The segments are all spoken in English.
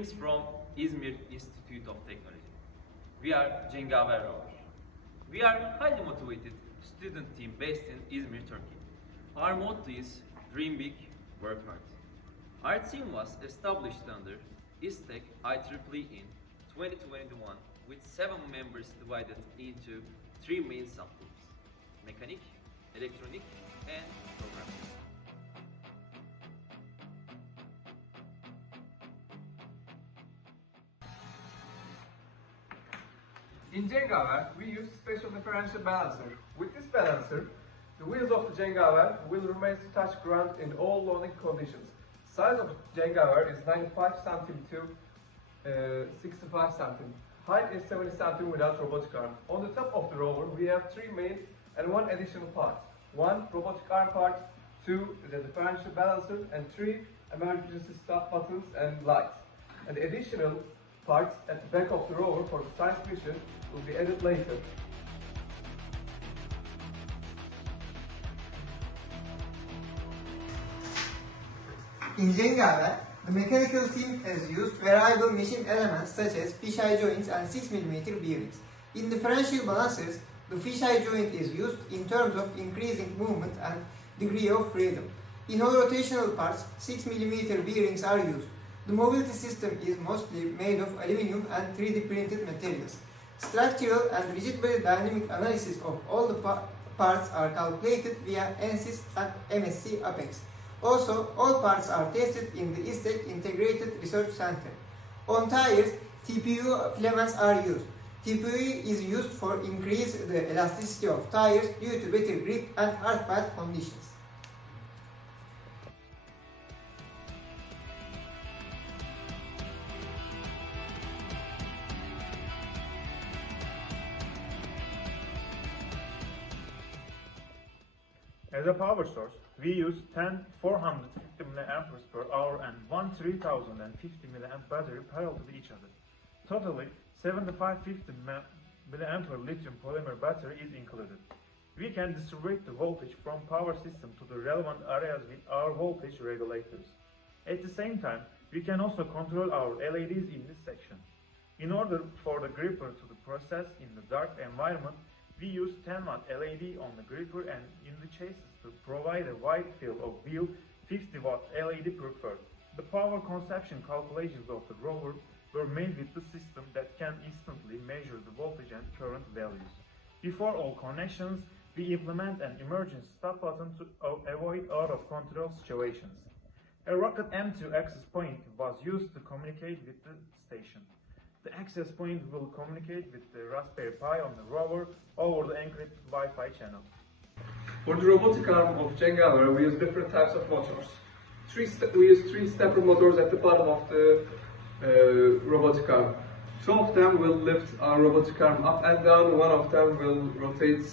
Greetings from İzmir Institute of Technology. We are Cengaver Rover. We are a highly motivated student team based in İzmir, Turkey. Our motto is Dream Big, Work Hard. Our team was established under Iztech Cengaver in 2021 with 7 members divided into 3 main subteams: mechanic, electronic, and programming. In Cengaver, we use special differential balancer. With this balancer, the wheels of the Cengaver will remain to touch ground in all loading conditions. Size of Cengaver is 95 cm to 65 cm. Height is 70 cm without robotic arm. On the top of the rover, we have 3 main and 1 additional part. 1 robotic arm part, 2 the differential balancer, and 3 emergency stop buttons and lights. And the additional parts at the back of the rover for the science mission will be added later. In Cengaver, the mechanical team has used variable machine elements such as fisheye joints and 6mm bearings. In differential balancers, the fisheye joint is used in terms of increasing movement and degree of freedom. In all rotational parts, 6mm bearings are used. The mobility system is mostly made of aluminum and 3D printed materials. Structural and rigid body dynamic analysis of all the parts are calculated via ANSYS and MSc Apex. Also, all parts are tested in the Iztech Integrated Research Center. On tires, TPU filaments are used. TPU is used for increase the elasticity of tires due to better grip and hard path conditions. As a power source, we use 10 450 mAh per hour and one 3050 mAh battery parallel to each other. Totally, 7550 mAh lithium polymer battery is included. We can distribute the voltage from power system to the relevant areas with our voltage regulators. At the same time, we can also control our LEDs in this section. In order for the gripper to process in the dark environment, we use 10-watt LED on the gripper and in the chassis to provide a wide field of view. 50-watt LED preferred. The power consumption calculations of the rover were made with the system that can instantly measure the voltage and current values. Before all connections, we implement an emergency stop button to avoid out-of-control situations. A Rocket M2 access point was used to communicate with the station. The access point will communicate with the Raspberry Pi on the rover over the encrypted Wi-Fi channel. For the robotic arm of Cengaver, we use different types of motors. We use 3 stepper motors at the bottom of the robotic arm. 2 of them will lift our robotic arm up and down. 1 of them will rotate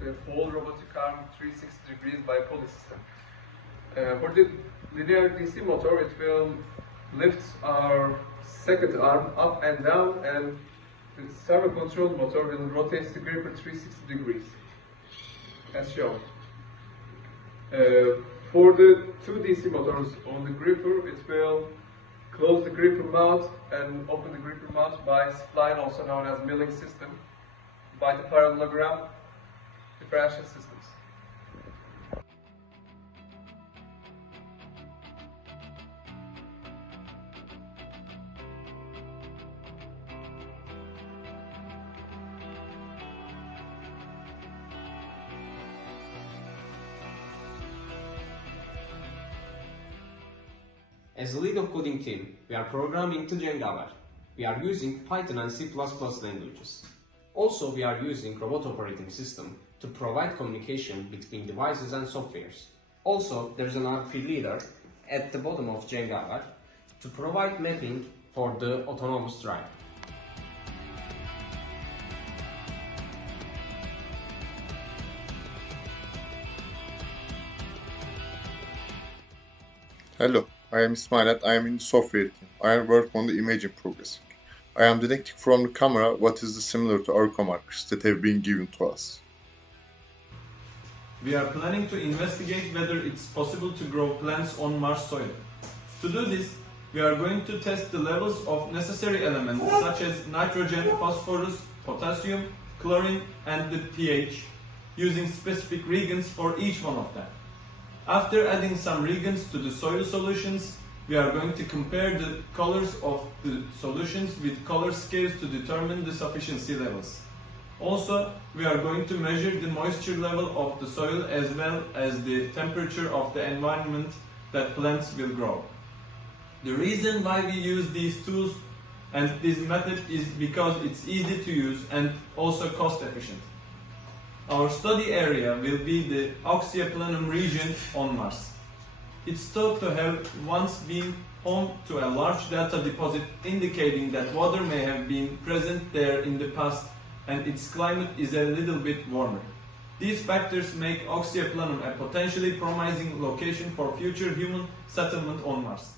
the whole robotic arm 360 degrees by a pulley system. For the linear DC motor, it will lift our second arm up and down, and the servo control motor will rotate the gripper 360 degrees, as shown. For the 2 DC motors on the gripper, it will close the gripper mouth and open the gripper mouth by spline, also known as milling system, by the parallelogram differential systems. As the lead of coding team, we are programming to Cengaver. We are using Python and C++ languages. Also, we are using robot operating system to provide communication between devices and softwares. Also, there is an ARC leader at the bottom of Cengaver to provide mapping for the autonomous drive. Hello, I am İsmail. I am in the software team. I work on the imaging processing. I am detecting from the camera what is similar to ARC markers that have been given to us. We are planning to investigate whether it's possible to grow plants on Mars soil. To do this, we are going to test the levels of necessary elements such as nitrogen, phosphorus, potassium, chlorine, and the pH, using specific reagents for each one of them. After adding some reagents to the soil solutions, we are going to compare the colors of the solutions with color scales to determine the sufficiency levels. Also, we are going to measure the moisture level of the soil as well as the temperature of the environment that plants will grow. The reason why we use these tools and this method is because it's easy to use and also cost efficient. Our study area will be the Oxyaplanum region on Mars. It's thought to have once been home to a large delta deposit, indicating that water may have been present there in the past and its climate is a little bit warmer. These factors make Oxyaplanum a potentially promising location for future human settlement on Mars.